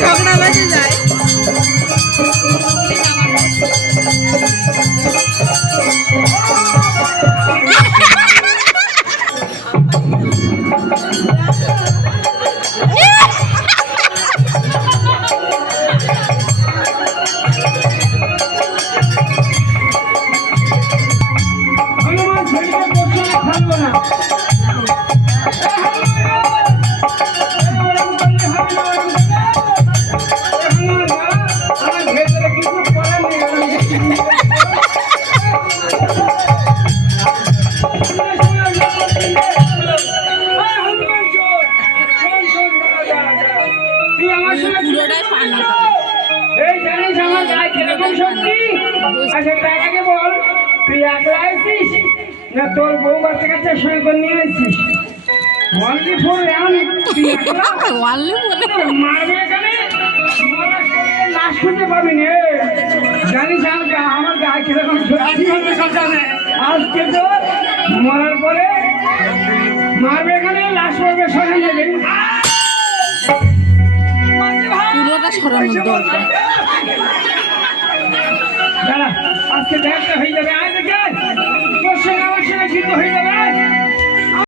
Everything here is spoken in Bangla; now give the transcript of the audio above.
ঝগড়া বাজে যায়। পুরোটাই পানি। এই জানিস আমার গায়ে কিরকম শক্তি? আচ্ছা তার আগে বল, তুই একলা আছিস না তোর বউ বাচ্চা কাছে সই করে নিয়ে আসছিস? অনলি ফর তুই একলা মারবে এখানে, লাশ খুঁজে পাবি নে। জানিস আমার গায়ে কিরকম শক্তি? আজকে তো মরার পরে মারবে এখানে, লাশ পড়বে সরে যাবে। পুরোটা সরানোর দরকার। আজকে দেখা হয়ে যাবে, আয় দেখে তোর সঙ্গে আমার সঙ্গে যুদ্ধ হয়ে যাবে।